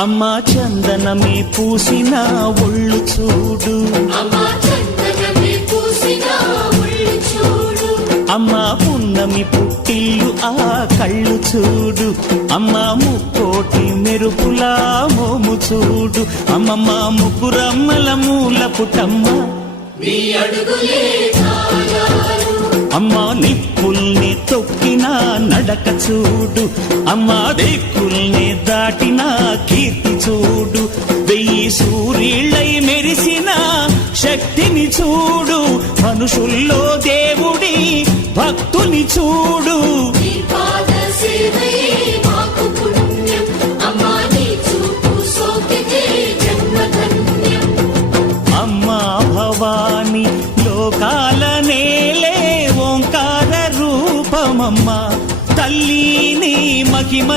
అమ్మా చందనమే పూసిన ఒళ్ళు చూడు, అమ్మా పున్నమి పుట్టిల్లు ఆ కళ్ళు చూడు, అమ్మా ముక్కోటి మెరుపులా మోము చూడు, అమ్మమ్మ ముగ్గురమ్మల మూల పుటమ్మ అమ్మా నిప్పుల్ని తొక్కిన నడక చూడు, అమ్మా దిక్కుల్ని దాటిన కీర్తి చూడు, 1000 సూర్యుళ్ళై మెరిసిన శక్తిని చూడు, మనుషుల్లో దేవుడి భక్తుని చూడు. అమ్మా భవాని లోకాల నేలే ఓంకార రూపమమ్మ తల్లి నీ మహిమ